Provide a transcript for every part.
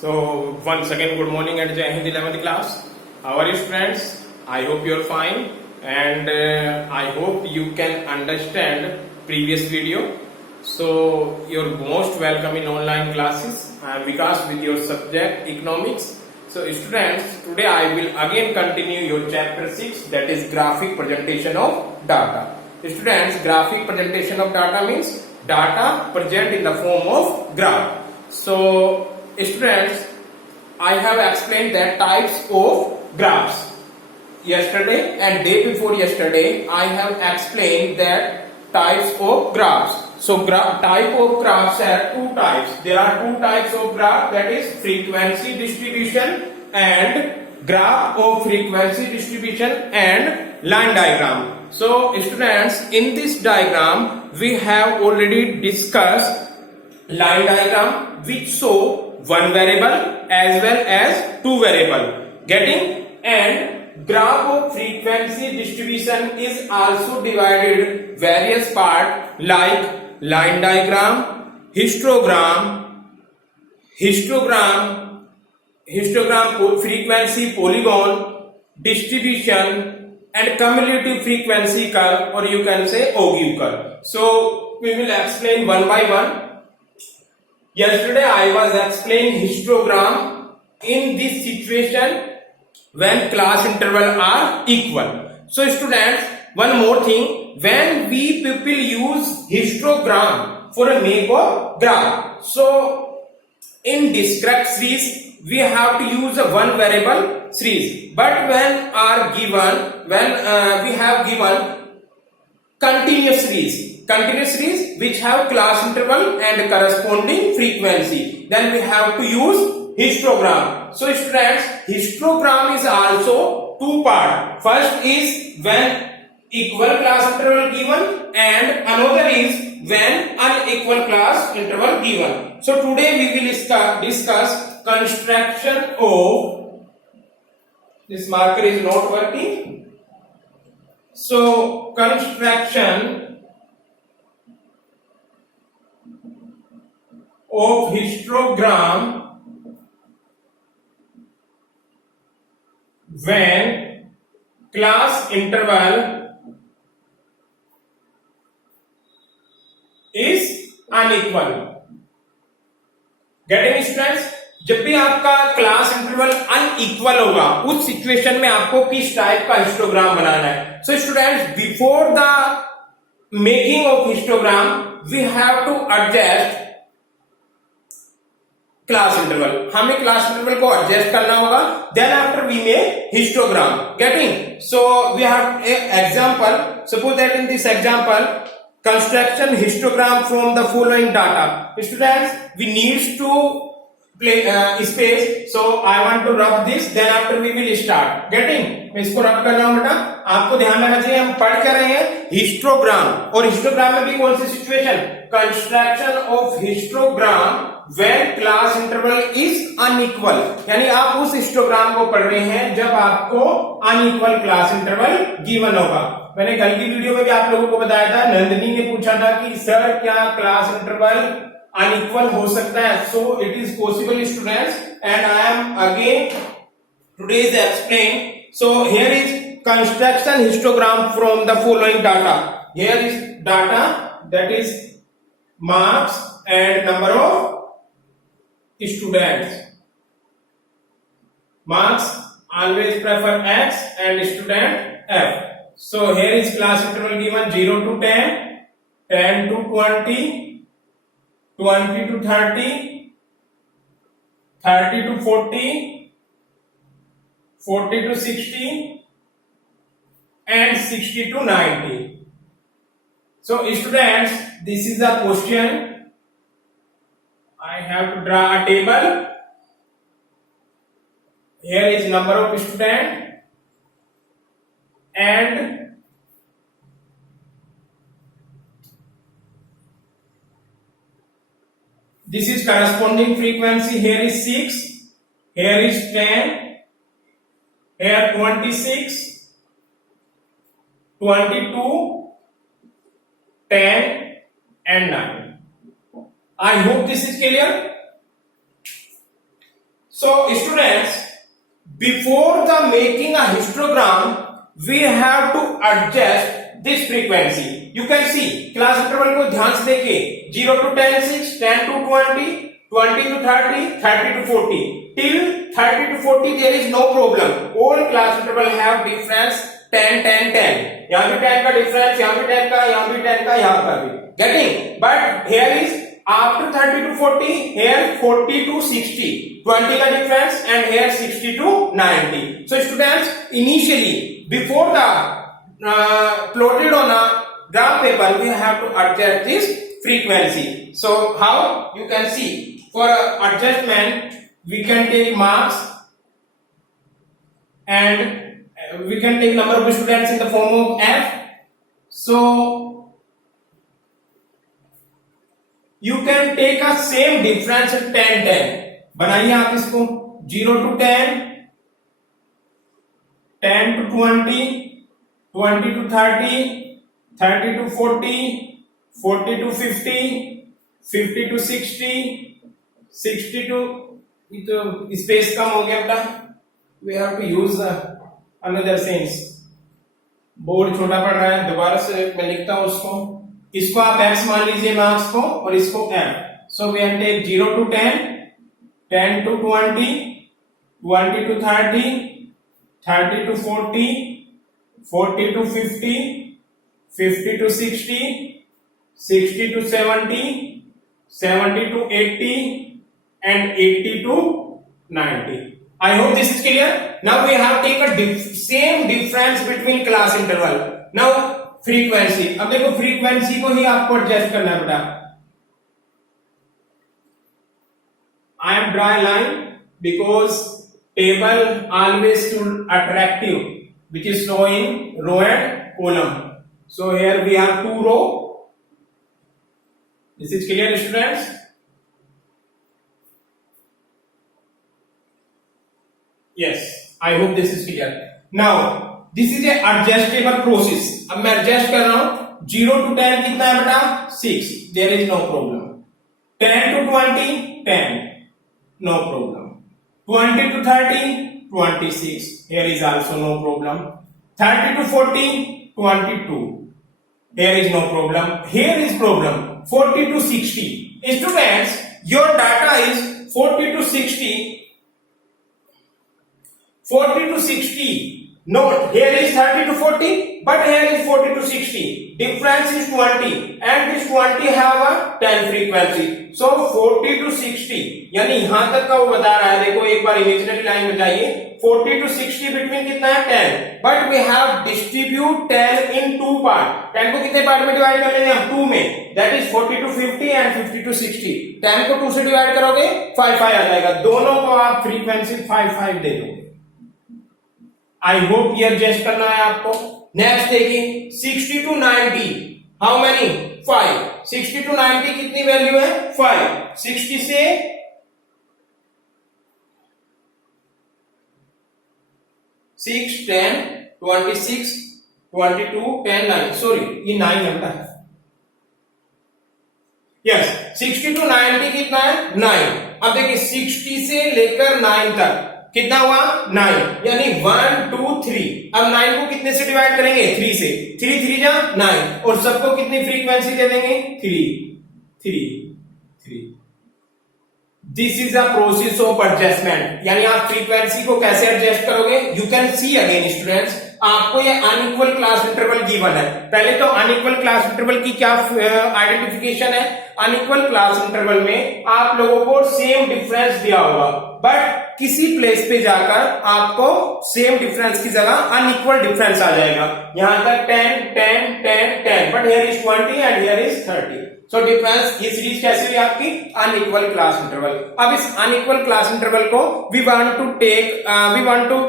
So once again, good morning and Jai Hind 11th class. How are you students? I hope you are fine and I hope you can understand previous video. So you're most welcome in online classes. I am Vikas with your subject economics. So students, today I will again continue your chapter 6, that is graphic presentation of data. Students, graphic presentation of data means data present in the form of graph. So students, I have explained that types of graphs yesterday and day before yesterday. I have explained that types of graphs. So type of graphs are two types. There are two types of graph, that is frequency distribution and graph of frequency distribution and line diagram. So students, in this diagram we have already discussed line diagram which show one variable as well as two variable. Getting? And graph of frequency distribution is also divided various part like line diagram, histogram, frequency polygon, distribution and cumulative frequency curve, or you can say Ogilvy curve. So we will explain one by one. Yesterday I was explaining histogram in this situation when class interval are equal. So students, one more thing, when we people use histogram for a make of graph, so in discrete series we have to use a one variable series, but when we have given continuous series which have class interval and corresponding frequency, then we have to use histogram. So students, histogram is also two part. First is when equal class interval given and another is when unequal class interval given. So today we will discuss construction of, this marker is not working. So construction of histogram when class interval is unequal. Getting students? जब भी आपका class interval unequal होगा उस situation में आपको किस type का histogram बनाना है. So students, before the making of histogram we have to adjust class interval. हमें क्लास इंटरवल को एडजस्ट करना होगा. Then after we make histogram. Getting? So we have example. Suppose that in this example construction histogram from the following data. Students, we needs to space, so I want to rub this, then after we will start. Getting? मैं इसको रब कर रहा हूं बेटा. आपको ध्यान रखना चाहिए, हम पढ़ कर रहे हैं हिस्टोग्राम, और हिस्टोग्राम में भी कौन सी situation? Construction of histogram when class interval is unequal. यानी आप उस हिस्टोग्राम को पढ़ रहे हैं जब आपको अनइक्वल क्लास इंटरवल गिवन होगा. मैंने कल की वीडियो में भी आप लोगों को बताया था, नंदिनी ने पूछा था कि सर क्या क्लास इंटरवल अनइक्वल हो सकता है? So it is possible students, and I am again today is explain. So here is construction histogram from the following data. Here is data, that is marks and number of students. Marks always prefer X and student F. So here is class interval given 0 to 10, 10 to 20, 20 to 30, 30 to 40, 40 to 60 and 60 to 90. So students, this is a question. I have to draw a table. Here is number of student and this is corresponding frequency. Here is 6, here is 10, here 26, 22, 10 and 9. I hope this is clear. So students, before the making a histogram, we have to adjust this frequency. You can see class interval को ध्यान से देखिए 0 to 10 6, 10 to 20, 20 to 30, 30 to 40. Till 30 to 40 there is no problem. All class interval have difference 10 10 10. यहाँ भी 10 का difference, यहाँ भी 10 का, यहाँ भी 10 का, यहाँ का भी. Getting? But here is after 30 to 40, here 40 to 60. 20 का difference and here 60 to 90. So students, initially before the plotted on a graph paper, we have to adjust this frequency. So how? You can see for adjustment we can take marks and we can take number of students in the form of F. So you can take a same difference 10 10. बनाइए आप इसको 0 to 10, 10 to 20, 20 to 30, 30 to 40, 40 to 50, 50 to 60, 60 to space कम हो गया बेटा, we have to use another sense. Board छोटा पड़ रहा है, दोबारा से मैं लिखता हूं उसको. इसको आप x मान लीजिए मार्क्स को और इसको m. So we have take 0 to 10, 10 to 20, 20 to 30, 30 to 40, 40 to 50, 50 to 60, 60 to 70, 70 to 80, and 80 to 90. I hope this is clear. Now we have taken same difference between class interval. Now frequency. अब देखो frequency को ही आपको adjust करना है बेटा. I am dry line because table always too attractive, which is showing row and column. So here we have 2 row. This is clear, students? Yes, I hope this is clear. Now this is a adjustable process. अब मैं adjust कर रहा हूं. 0 to 10 कितना है बेटा? 6. There is no problem. 10 to 20, 10. No problem. 20 to 30, 26. Here is also no problem. 30 to 40, 22. Here is no problem. Here is problem. 40 to 60. Students, your data is 40 to 60. 40 to 60. Note, here is 30 to 40, but here is 40 to 60. Difference is 20, and this 20 have a 10 frequency. So 40 to 60, यानी यहां तक का वो बता रहा है. देखो एक बार इमेजिनरी लाइन बताइए. 40 to 60 बिटवीन कितना है? 10. But we have distribute 10 in 2 part. 10 को कितने पार्ट में डिवाइड कर लेंगे हम? 2 में. That is 40 to 50 and 50 to 60. 10 को 2 से डिवाइड करोगे 5 5 आ जाएगा. दोनों को आप फ्रीक्वेंसी 5 5 दे दोगे. आई होप ये एडजस्ट करना है आपको. नेक्स्ट देखिए 60 to 90. How many? 5. 60 to 90 कितनी वैल्यू है? 5. 60 से 6, 10, 26, 22, 10, 9. सॉरी ये 9 बनता है. यस, 60 to 90 कितना है? 9. अब देखिए 60 से लेकर 9 तक कितना हुआ? 9. यानी 1 2 3. अब 9 को कितने से डिवाइड करेंगे? 3 से. 3 3 जा 9. और सबको कितनी फ्रीक्वेंसी दे देंगे? 3 3 3. This is a process of adjustment. यानी आप फ्रीक्वेंसी को कैसे एडजस्ट करोगे? You can see again students, आपको ये अनइक्वल क्लास इंटरवल गिवन है. पहले तो अनइक्वल क्लास इंटरवल की क्या आइडेंटिफिकेशन है? अनइक्वल क्लास इंटरवल में आप लोगों को सेम डिफरेंस दिया होगा, बट किसी प्लेस पे जाकर आपको सेम डिफरेंस की जगह अनइक्वल डिफरेंस आ जाएगा. यहां तक 10 10 10 10, but here is 20 and here is 30. So difference, ये सीरीज कैसी हुई आपकी? Unequal class interval. अब इस अनइक्वल क्लास इंटरवल को we want to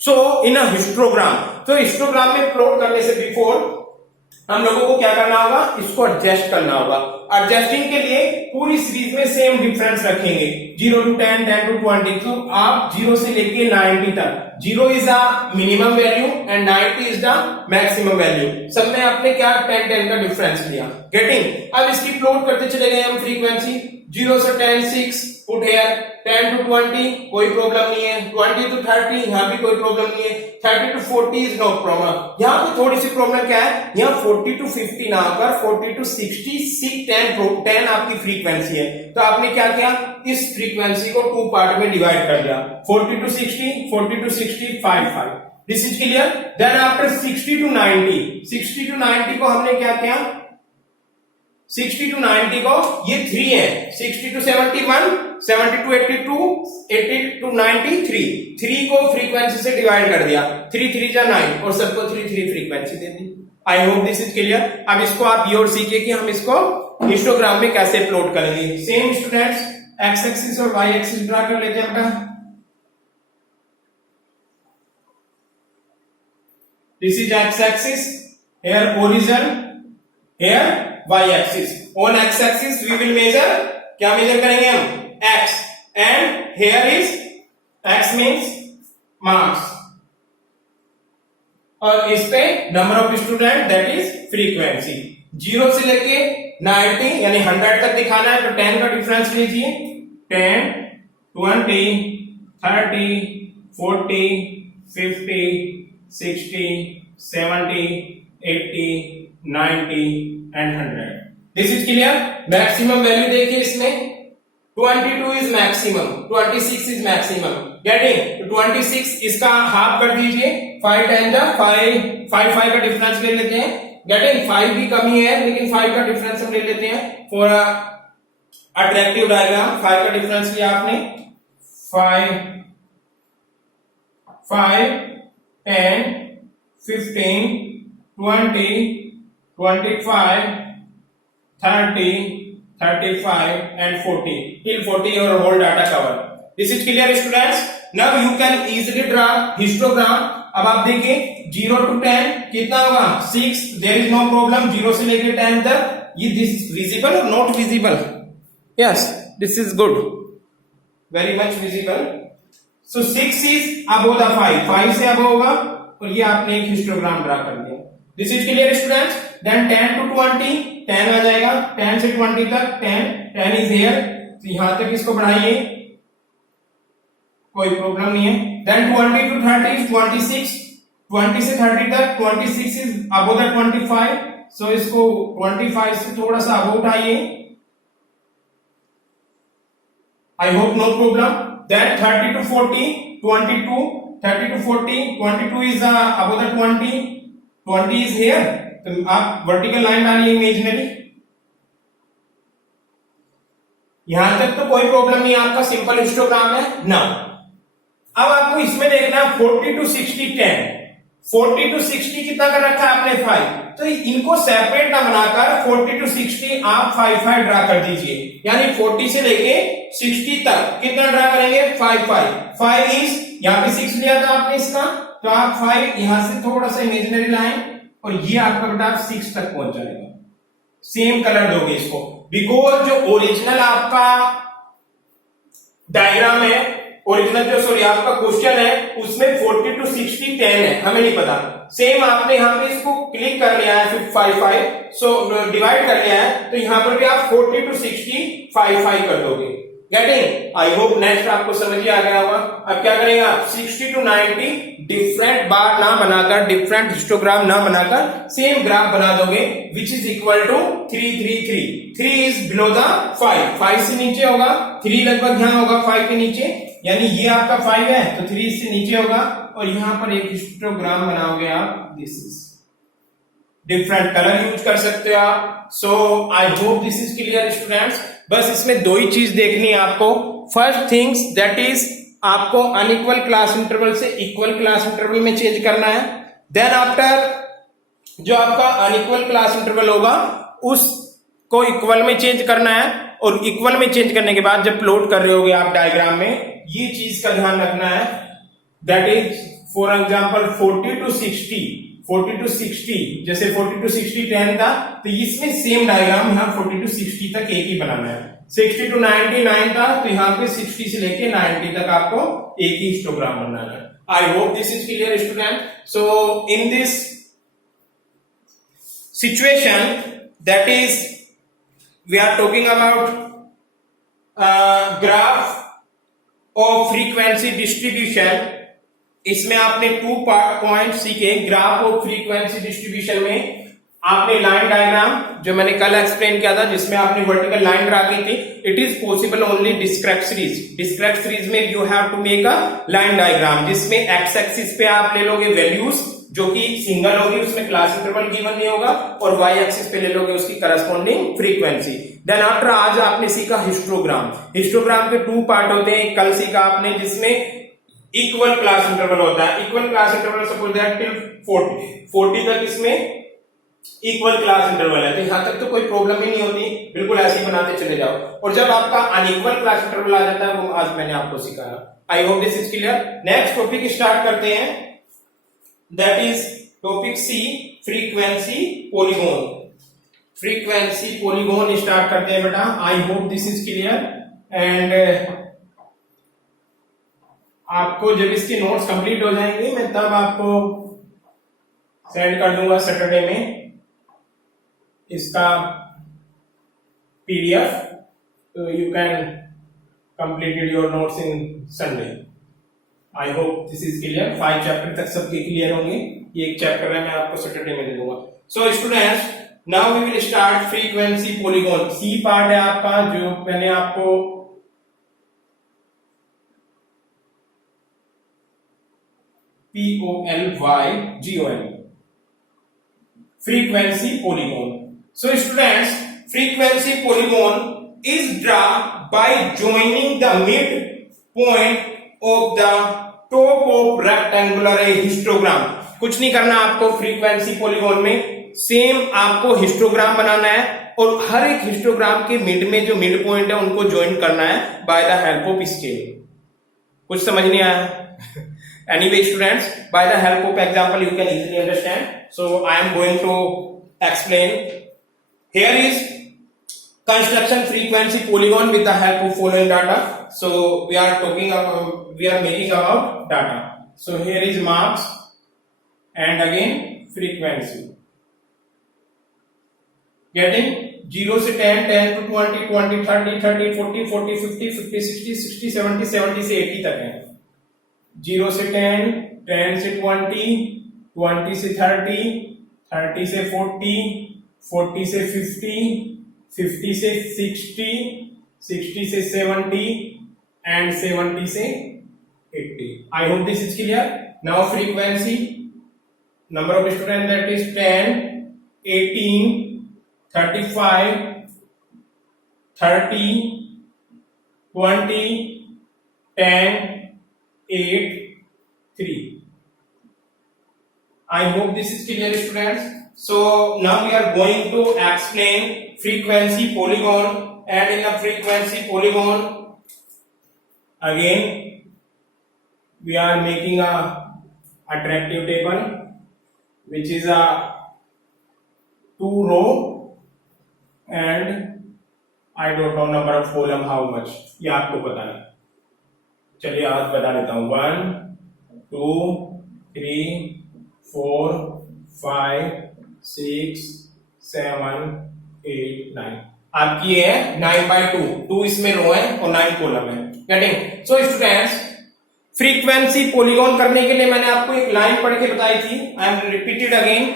show in a histogram. तो हिस्टोग्राम में प्लॉट करने से बिफोर हम लोगों को क्या करना होगा? इसको एडजस्ट करना होगा. एडजस्टिंग के लिए पूरी सीरीज में सेम डिफरेंस रखेंगे. 0 to 10, 10 to 20. तो आप 0 से लेके 90 तक. 0 is the minimum value and 90 is the maximum value. सब में आपने क्या 10 10 का डिफरेंस लिया. गेटिंग? अब इसकी प्लॉट करते चले गए हम फ्रीक्वेंसी. 0 से 10 6, पुट हेयर 10 to 20 कोई प्रॉब्लम नहीं है, 20 to 30 यहाँ भी कोई प्रॉब्लम नहीं है, 30 to 40 इज नो प्रॉब्लम। यहाँ पे थोड़ी सी प्रॉब्लम क्या है, यहाँ 40 to 50 ना होकर 40 to 60 10 आपकी फ्रीक्वेंसी है। तो आपने क्या किया, इस फ्रीक्वेंसी को 2 पार्ट में डिवाइड कर दिया, 40 to 60 40 to 60 5 this is clear. Then after 60 to 90 60 to 90 को हमने क्या किया, 60 to 90 को ये 3 है, 60 to 71 70 to 82 80 to 90 3 को फ्रीक्वेंसी से डिवाइड कर दिया, 3 3 जा 9 और सबको 3 3 frequency they the. I hope this is clear. अब इसको आप ये और सीखिए कि हम इसको हिस्टोग्राम में कैसे प्लॉट करेंगे। सेम स्टूडेंट्स, एक्स एक्सिस और वाई एक्सिस ड्रा कर लेते हैं अपना। This is X axis, here origin, here y axis। on x axis we will measure, क्या मेजर करेंगे हम, x, and here is x means marks, और इस पे number of student that is frequency. 0 से लेके 90 यानी 100 तक दिखाना है, तो 10 का डिफरेंस लीजिए, 10 20 30 40 50 60 70 80 90 and 100। This is clear. Maximum value देखिए इसमें 22 is maximum, 26 is maximum, getting. 26 इसका हाफ कर दीजिए, 5 10 जा 5 5 का डिफरेंस ले लेते हैं, गेटिंग। 5 भी कमी है लेकिन 5 का डिफरेंस हम ले लेते हैं फॉर अट्रैक्टिव डायग्राम। 5 का डिफरेंस लिया आपने, 5 10 15 20 25 30 35 and 40 till 40 your whole data cover। this is clear students। now you can easily draw histogram। अब आप देखिए 0 to 10 कितना होगा, 6, there is no problem। 0 से लेकर 10 तक ये this visible or not visible, yes this is good, very much visible। so 6 is above the 5 से above होगा, और ये आपने एक हिस्टोग्राम ड्रा कर दिया। This is clear students. Then 10 to 20 10 आ जाएगा, 10 से 20 तक 10 इज हियर, तो यहां तक इसको बढ़ाइए, कोई प्रॉब्लम नहीं है। देन 20 to 30 26, 20 से 30 तक 26 इज अबव द 25, सो इसको 25 से थोड़ा सा अबव उठाइए, I hope no problem. Then 30 to 40 22, 30 to 40 22 is above the 20 is here, तो आप वर्टिकल लाइन डालिए इमेजिनरी। यहां तक तो कोई प्रॉब्लम नहीं, आपका सिंपल हिस्टोग्राम है ना। अब आपको इसमें देखना 40 to 60 10, 40 to 60 कितना कर रखा है आपने 5, तो इनको सेपरेट ना बनाकर 40 to 60 आप 5 ड्रा कर दीजिए, यानी 40 से लेके 60 तक कितना ड्रा करेंगे, 5 इज, यहाँ पे 6 लिया था आपने इसका, तो आप 5 यहां से थोड़ा सा इमेजिनरी लाइन, और ये आपका बेटा 6 तक पहुंच जाएगा। सेम कलर दोगे इसको, बिकॉज जो ओरिजिनल आपका डायग्राम है, ओरिजिनल जो सॉरी आपका क्वेश्चन है, उसमें 40 to 60 10 है, हमें नहीं पता। सेम आपने यहाँ पे इसको क्लिक कर लिया है 5 सो डिवाइड कर लिया है, तो यहाँ पर भी आप 40 to 60 5 कर दोगे, गेटिंग। आई होप नेक्स्ट आपको समझ ही आ गया होगा। अब क्या करेंगे आप, 60 to 90 डिफरेंट बार ना बनाकर, डिफरेंट हिस्टोग्राम ना बनाकर सेम ग्राफ बना दोगे, which is equal to 3 3 3 3 is below the 5 से नीचे होगा, 3 लगभग यहाँ होगा 5 के नीचे, यानी ये आपका 5 है तो 3 से नीचे होगा, और यहां पर एक हिस्टोग्राम बनाओगे आप, this is different colour use कर सकते हो आप। So I hope this is clear students. बस इसमें 2 ही चीज देखनी है आपको। फर्स्ट थिंग्स दैट इज आपको अनइक्वल क्लास इंटरवल से इक्वल क्लास इंटरवल में चेंज करना है। देन आफ्टर जो आपका अनइक्वल क्लास इंटरवल होगा उसको इक्वल में चेंज करना है, और इक्वल में चेंज करने के बाद जब प्लॉट कर रहे होगे आप डायग्राम में, ये चीज का ध्यान रखना है, that is for example 40 to 60, जैसे 40 to 60 10 था, तो इसमें सेम डायग्राम यहाँ 40 to 60 तक एक ही बनाना है। 60 to 90 9 था, तो यहाँ पे 60 से लेके 90 तक आपको एक ही हिस्टोग्राम बनाना है। I hope this is clear student. So in this situation that is we are talking about graph of frequency distribution, इसमें आपने 2 पॉइंट सीखे। ग्राफ ऑफ फ्रीक्वेंसी डिस्ट्रीब्यूशन में आपने लाइन डायग्राम जो मैंने कल एक्सप्लेन किया था, जिसमें आपने वर्टिकल लाइन ड्रा की थी। It is possible only discrete series. Discrete series में you have to make a line diagram, जिसमें एक्स एक्सिस पे आप ले लोगे वैल्यूज जो कि सिंगल होगी, उसमें क्लास इंटरवल गिवन नहीं होगा, और वाई एक्सिस पे ले लोगे उसकी करस्पॉन्डिंग फ्रीक्वेंसी। देन आफ्टर आज आपने सीखा हिस्टोग्राम। हिस्टोग्राम के 2 पार्ट होते हैं। कल सीखा आपने जिसमें इक्वल क्लास इंटरवल होता है। Equal class interval suppose that till 40 तक इसमें इक्वल क्लास इंटरवल है, तो यहां तक तो कोई प्रॉब्लम ही नहीं होती, बिल्कुल ऐसे ही बनाते चले जाओ। और जब आपका अनइक्वल क्लास इंटरवल आ जाता है, वो आज मैंने आपको सिखाया। I hope this is clear. Next topic start करते हैं, that is topic C, frequency polygon. Frequency polygon start करते हैं बेटा। I hope this is clear. And आपको जब इसके नोट्स कंप्लीट हो जाएंगे, मैं तब आपको सेंड कर दूंगा सैटरडे में इसका पीडीएफ, तो you can completed your notes in Sunday. I hope this is clear. 5 chapter तक सबके क्लियर होंगे। ये एक चैप्टर है, मैं आपको सैटरडे में दे दूंगा। So students, now we will start frequency polygon. C part है आपका, जो मैंने आपको POLYGON, frequency polygon. So students, frequency polygon is drawn by joining the midpoint of the top of rectangular histogram. कुछ नहीं करना आपको फ्रीक्वेंसी पॉलीगॉन में, सेम आपको हिस्टोग्राम बनाना है, और हर एक हिस्टोग्राम के मिड में जो मिड पॉइंट है उनको ज्वाइन करना है bye the help of scale. कुछ समझ नहीं आया? Anyway students, by the help of example you can easily understand. So I am going to explain. Here is construction frequency polygon with the help of following data. So we are making about data. So here is marks and again frequency. Getting 0 से 10, 10 to 20, 20, 30, 30, 40, 40, 50, 50, 60, 60, 70, 70 से 80 तक है। 0 से 10, 10 से 20, 20 से 30, 30 से 40, 40 से 50, 50 से 60, 60 से 70 and 70 से 80. I hope this is clear. Now frequency, number of students, that is 10, 18, 35, 30, 20, 10, 8, 3. I hope this is clear students. So now we are going to explain frequency polygon, and in the frequency polygon again we are making a attractive table which is a 2 row and I don't know number of column how much, ये आपको पता है। चलिए आज बता देता हूं। 1, 2, 3, 4, 5, 6, 7, 8, 9। आपकी है 9/2, 2 इसमें रो है और 9 कॉलम है। Getting? So students, frequency polygon करने के लिए मैंने आपको एक लाइन पढ़ के बताई थी। I am repeated again.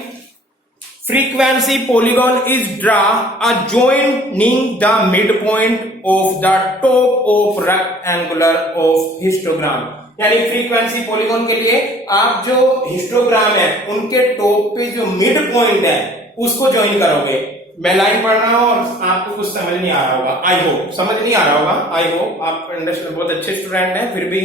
Frequency polygon is draw a joining the midpoint of the top of rectangular of histogram. यानी फ्रीक्वेंसी पॉलीगॉन के लिए आप जो हिस्टोग्राम है उनके टॉप पे जो मिड पॉइंट है उसको ज्वाइन करोगे। मैं लाइन पढ़ रहा हूं और आपको कुछ समझ नहीं आ रहा होगा। आई होप समझ नहीं आ रहा होगा। आई होप आप अंडरस्टैंड, बहुत अच्छे स्टूडेंट हैं, फिर भी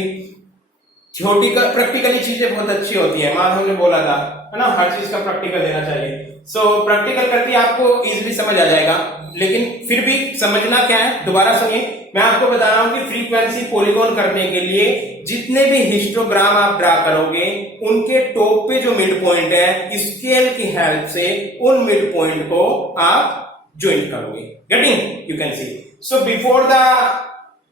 छोटी प्रैक्टिकली चीजें बहुत अच्छी होती है। माधव ने बोला था, है ना, हर चीज का प्रैक्टिकल देना चाहिए। सो प्रैक्टिकल करके आपको इजीली समझ आ जाएगा, लेकिन फिर भी समझना क्या है, दोबारा सुनिए। मैं आपको बता रहा हूं कि फ्रीक्वेंसी पॉलीगॉन करने के लिए जितने भी हिस्टोग्राम आप ड्रा करोगे उनके टॉप पे जो मिड पॉइंट है, स्केल की हेल्प से उन मिड पॉइंट को आप ज्वाइन करोगे। Getting? You can see. So before the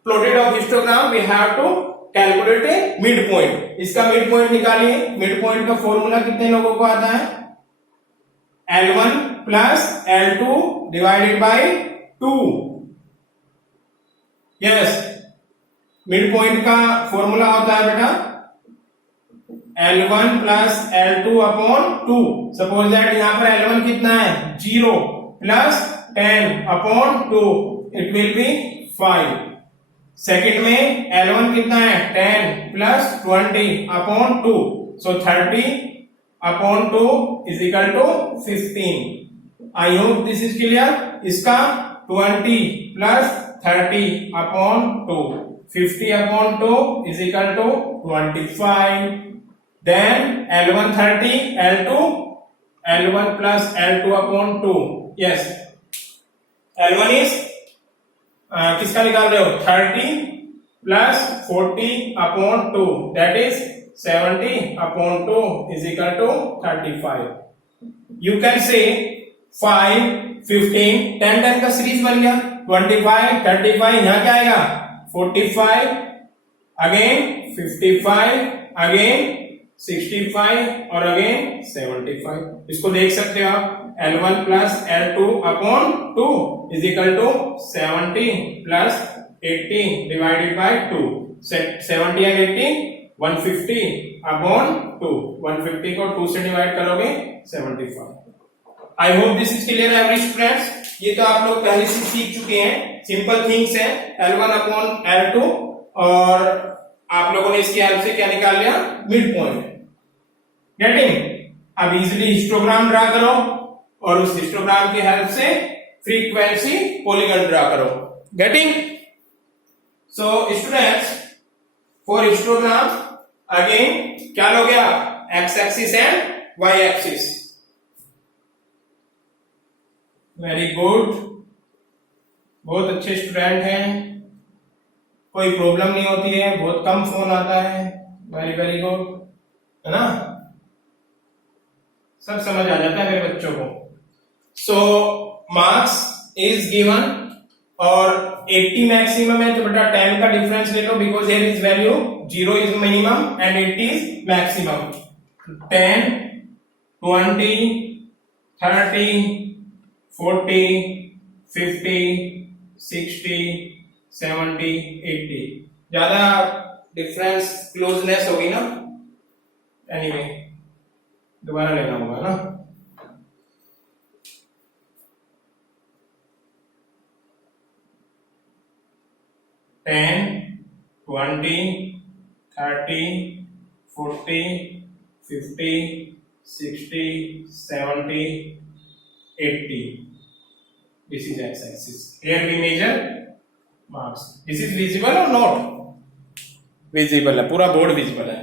plotted of histogram we have to calculate a mid point. इसका मिड पॉइंट निकालिए। मिड पॉइंट का फॉर्मूला कितने लोगों को आता है? L1 plus L2 divided by 2। Yes, mid point का फॉर्मूला होता है बेटा L1 plus L2 upon 2। Suppose that यहाँ पर L1 कितना है 0 plus 10 upon 2 it will be 5। Second में L1 कितना है 10 plus 20 upon 2 so 30 upon 2 is equal to 15। I hope this is clear. इसका 20 plus 30 upon 2 50 upon 2 is equal to 25. Then L1 30, L1 plus L2 upon 2. Yes. L1 is किसका निकाल रहे हो 30 plus 40 upon 2 that is 70 upon 2 is equal to 35. You can say 5, 15, 10 का series बन गया 25, 35 यहाँ क्या आएगा 45 अगेन 55 अगेन 65 और अगेन 75। इसको देख सकते हो आप L1 plus L2 upon 2 is equal to 70 plus 80 divided by 2। 70 and 80 150 upon 2। 150 को 2 से डिवाइड करोगे 75। I hope this is clear every friends. ये तो आप लोग पहले से सीख चुके हैं, सिंपल थिंग्स है L1 अपॉन L2 और आप लोगों ने इसकी हेल्प से क्या निकाल लिया मिड पॉइंट। गेटिंग। अब इजीली हिस्टोग्राम ड्रा करो और उस हिस्टोग्राम की हेल्प से फ्रीक्वेंसी पॉलीगन ड्रा करो। Getting. So students for histogram again क्या लोगे आप X axis and Y axis. Very good, बहुत अच्छे स्टूडेंट हैं, कोई प्रॉब्लम नहीं होती है, बहुत कम फोन आता है। वेरी वेरी गुड, है ना, सब समझ आ जाता है मेरे बच्चों को। सो मार्क्स इज गिवन और 80 मैक्सिमम है तो बेटा 10 का डिफरेंस ले लो because here is value 0 is minimum and 80 is maximum. 10, 20, 30, 40, 50, 60, 70, 80 ज्यादा डिफरेंस क्लोजनेस होगी ना, एनीवे दोबारा लेना होगा ना। Ten 20, 30, 40, 50, 60, 70, 80. This is x-axis. Here we measure marks. This is visible or not? Visible है, पूरा बोर्ड visible है।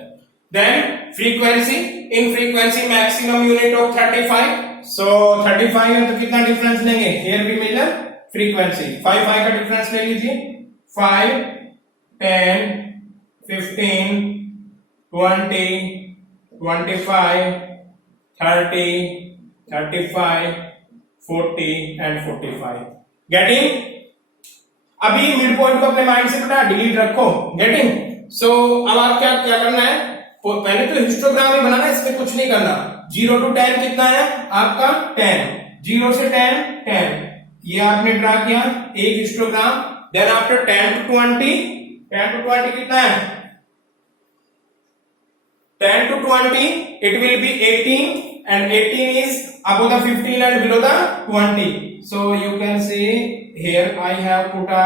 Then frequency, in frequency maximum unit of 35. So 35 है तो कितना डिफरेंस लेंगे? Here we measure frequency. 5 का डिफरेंस ले लीजिए। 5, 10, 15, 20, 25, 30, 35, 40 and 45। गेटिंग। अभी मिड पॉइंट को अपने माइंड से बेटा डिलीट रखो। गेटिंग। सो अब आप क्या क्या करना है, पहले तो हिस्टोग्राम ही बनाना है, इसमें कुछ नहीं करना। 0 to 10 कितना है आपका 10, 0 से 10 10 ये आपने ड्रा किया एक हिस्टोग्राम। देन आफ्टर 10 to 20 कितना है 10 to 20 it will be 18 and 18 is above the 15 and below the 20. So you can see here I have put a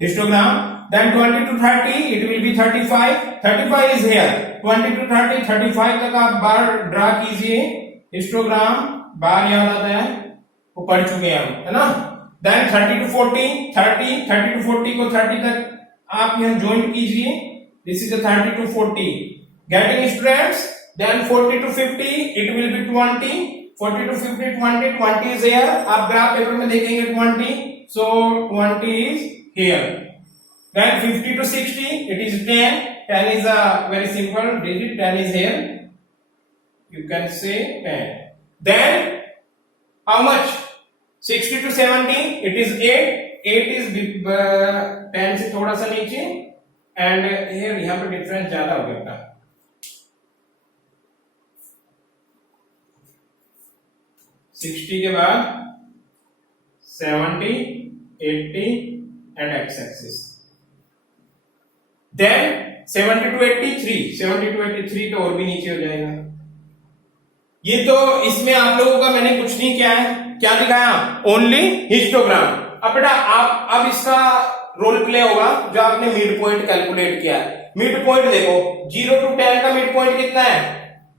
histogram. Then 20 to 30 it will be 35. 35 is here. 20 to 30 35 तक आप बार draw कीजिए। Histogram बार याद आता है, वो पढ़ चुके हैं हम, है ना। Then 30 to 40 30 to 40 को 30 तक आप यहाँ ज्वाइन कीजिए। This is a 30 to 40. Getting students? Then 40 to 50 it will be 20. 40 to 50 20 is here. आप ग्राफ पेपर में देखेंगे 20, so 20 is here. Then 50 to 60 it is 10. 10 is a very simple digit. 10 is here. You can say 10. Then how much? 60 to 70 it is 8. 8 is 10 से थोड़ा सा नीचे and here यहाँ पे difference ज्यादा हो गया था। 60 के बाद 70, 80 and X axis. Then 70 to 83, 70 to 83 तो और भी नीचे हो जाएगा। ये तो इसमें आप लोगों का मैंने कुछ नहीं किया है, क्या दिखाया, ओनली हिस्टोग्राम। अब बेटा आप अब इसका रोल प्ले होगा जो आपने मिड पॉइंट कैलकुलेट किया है। मिड पॉइंट देखो 0 to 10 का मिड पॉइंट कितना है,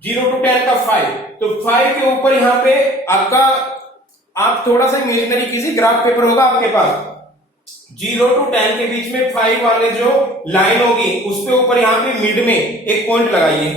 0 to 10 का 5, तो 5 के ऊपर यहाँ पे आपका, आप थोड़ा सा इमेजिनरी कीजिए, ग्राफ पेपर होगा आपके पास, 0 to 10 के बीच में 5 वाले जो लाइन होगी उसके ऊपर यहाँ पे मिड में एक पॉइंट लगाइए,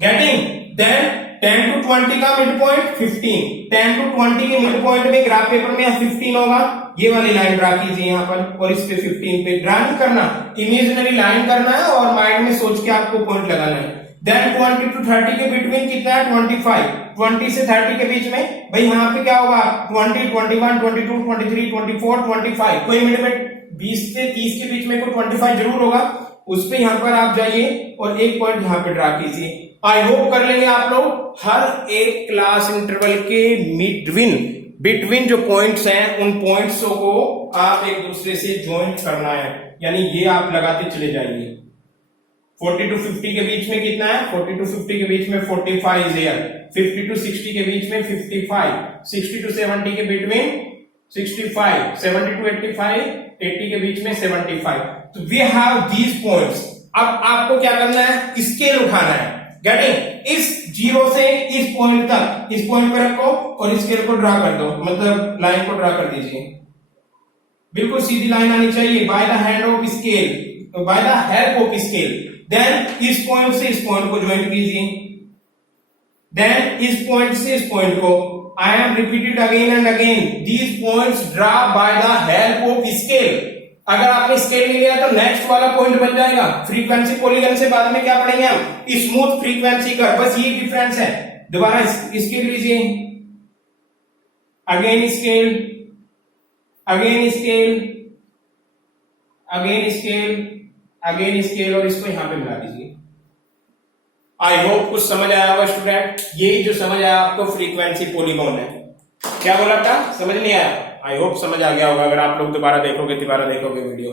गेटिंग। देन 10 to 20 का मिड पॉइंट 15, 10 to 20 के मिड पॉइंट में ग्राफ पेपर में 15 होगा, ये वाली लाइन ड्रा कीजिए यहाँ पर, और इस पे 15 पे ड्रा नहीं करना, इमेजिनरी लाइन करना है और माइंड में सोच के आपको पॉइंट लगाना है। देन 20 to 30 के बिटवीन कितना है, 25, 20 से 30 के बीच में भाई यहाँ पे क्या होगा, 20, 21, 22, 23, 24, 25, कोई मिनट में 20 से 30 के बीच में कोई 25 जरूर होगा, उस पे यहाँ पर आप जाइए और एक पॉइंट यहाँ पे ड्रा कीजिए। आई होप कर लेंगे आप लोग। हर एक क्लास इंटरवल के बिटवीन जो पॉइंट्स हैं उन पॉइंट्सों को आप एक दूसरे से ज्वाइंट करना है, यानी ये आप लगाते चले जाइए। 40 to 50 के बीच में कितना है, 40 to 50 के बीच में 45 इज हियर, 50 to 60 के बीच में 55, 60 to 70 के बिटवीन 65, 70 to 85, 80 के बीच में 75। तो वी हैव दीज पॉइंट्स। अब आपको क्या करना है, स्केल उठाना है, गेटिंग। इस जीरो से इस पॉइंट तक, इस पॉइंट पर रखो और स्केल को ड्रा कर दो, मतलब लाइन को ड्रा कर दीजिए, बिल्कुल सीधी लाइन आनी चाहिए, by the hand of scale, by the help of scale. Then इस पॉइंट से इस पॉइंट को ज्वाइन कीजिए, देन इस पॉइंट से इस पॉइंट को, I am repeated again and again, these points draw bye the help of scale. अगर आपने स्केल नहीं लिया तो नेक्स्ट वाला पॉइंट बन जाएगा फ्रीक्वेंसी पॉलीगन से, बाद में क्या पढ़ेंगे हम, स्मूथ फ्रीक्वेंसी कर्व, बस ये डिफरेंस है। दोबारा स्केल लीजिए, again scale, again scale, again scale, again scale, और इसको यहां पे मिला दीजिए। आई होप कुछ समझ आया होगा स्टूडेंट। यही जो समझ आया आपको फ्रीक्वेंसी पॉलीगॉन है। क्या बोला था, समझ नहीं आया? आई होप समझ आ गया होगा। अगर आप लोग दोबारा देखोगे वीडियो,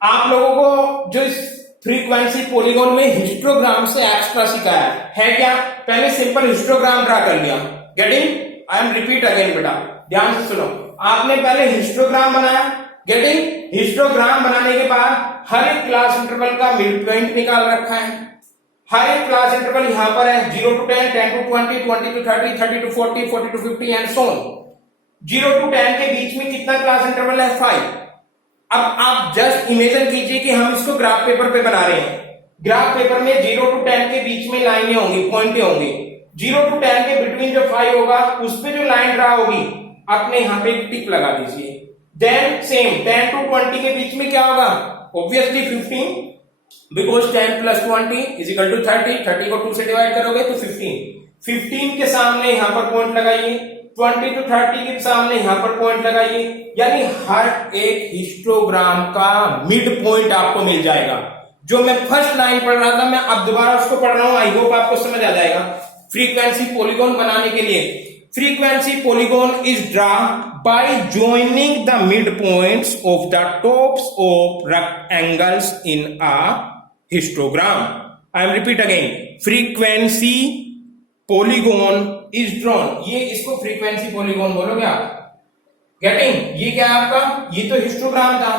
आप लोगों को जो इस फ्रीक्वेंसी पॉलीगॉन में हिस्टोग्राम से एक्स्ट्रा सिखाया है क्या, पहले सिंपल हिस्टोग्राम ड्रा कर लिया, getting. I am repeat again बेटा, ध्यान से सुनो। आपने पहले हिस्टोग्राम बनाया, गेटिंग। हिस्टोग्राम बनाने के बाद हर एक क्लास इंटरवल का मिड पॉइंट निकाल रखा है। हर एक क्लास इंटरवल यहां पर है, 0 to 10, 10 to 20, 20 to 30, 30 to 40, 40 to 50 and so on. 0 to 10 के बीच में कितना क्लास इंटरवल है, 5। अब आप जस्ट इमेजिन कीजिए कि हम इसको ग्राफ पेपर पे बना रहे हैं। ग्राफ पेपर में 0 to 10 के बीच में लाइनें होंगी, पॉइंटें होंगी। 0 to 10 के बिटवीन जो 5 होगा उस पे जो लाइन ड्रा होगी आपने यहां पे एक टिक लगा दीजिए। देन सेम 10 to 20 के बीच में क्या होगा, obviously 15, because 10 plus 20 is equal to 30, 30 को 2 से डिवाइड करोगे तो 15, 15 के सामने यहां पर पॉइंट लगाइए, 20 to 30 के सामने यहां पर पॉइंट लगाइए, यानी हर एक हिस्टोग्राम का मिड पॉइंट आपको मिल जाएगा। जो मैं फर्स्ट लाइन पढ़ रहा था मैं अब दोबारा उसको पढ़ रहा हूं, आई होप आपको समझ आ जाएगा। फ्रीक्वेंसी पॉलीगॉन बनाने के लिए, frequency polygon is draw by joining the midpoints of the tops of rectangles in a histogram. I am repeat again. Frequency polygon is drawn. ये इसको frequency polygon बोलोगे आप, getting? ये क्या है आपका, ये तो histogram था,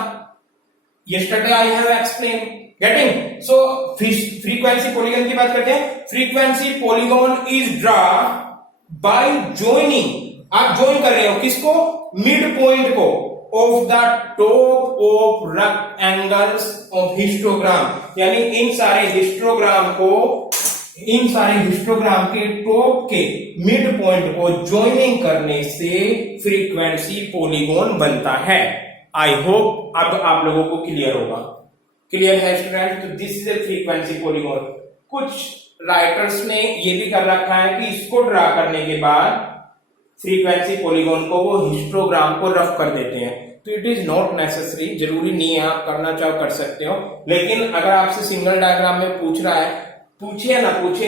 yesterday I have explained, getting? So frequency polygon की बात करते हैं। Frequency polygon is drawn by joining, आप ज्वाइन कर रहे हो किसको, मिड पॉइंट को, of the top of rectangles of histogram, यानी इन सारे हिस्टोग्राम के टॉप के मिड पॉइंट को ज्वाइनिंग करने से फ्रीक्वेंसी पॉलीगॉन बनता है। आई होप अब आप लोगों को क्लियर होगा। क्लियर है स्टूडेंट? तो this is a frequency polygon. कुछ राइटर्स ने ये भी कर रखा है कि इसको ड्रा करने के बाद फ्रीक्वेंसी पॉलीगॉन को वो हिस्टोग्राम को रफ कर देते हैं। तो इट इज नॉट नेसेसरी, जरूरी नहीं है, आप करना चाहो कर सकते हो। लेकिन अगर आपसे सिंगल डायग्राम में पूछ रहा है, पूछे या ना पूछे,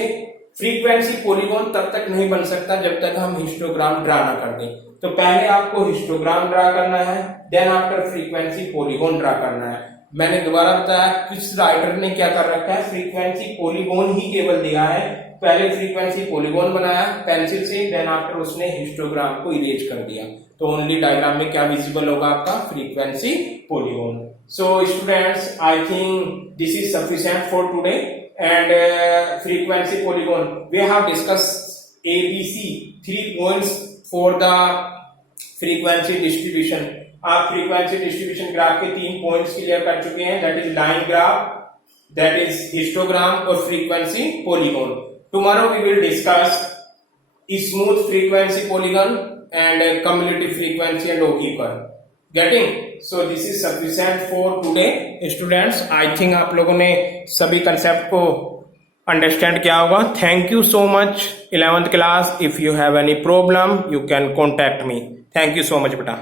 फ्रीक्वेंसी पॉलीगॉन तब तक नहीं बन सकता जब तक हम हिस्टोग्राम ड्रा ना कर दें। तो पहले आपको हिस्टोग्राम ड्रा करना है, then after frequency polygon draw करना है। मैंने दोबारा बताया किस राइटर ने क्या कर रखा है, फ्रीक्वेंसी पॉलीगॉन ही केवल दिया है। पहले फ्रीक्वेंसी पॉलीगॉन बनाया पेंसिल से, देन आफ्टर उसने हिस्टोग्राम को इरेज कर दिया। तो ओनली डायग्राम में क्या विजिबल होगा आपका, frequency polygon. So students, I think this is sufficient for today and frequency polygon we have discussed ABC 3 points for the frequency distribution. आप फ्रीक्वेंसी डिस्ट्रीब्यूशन ग्राफ के 3 पॉइंट्स क्लियर कर चुके हैं, that is line graph, that is histogram और frequency polygon. Tomorrow we will discuss smooth frequency polygon and cumulative frequency and OQ curve. Getting? So this is sufficient for today, students. I think आप लोगों ने सभी concept को understand किया होगा। Thank you so much 11th class. If you have any problem you can contact me. Thank you so much बेटा।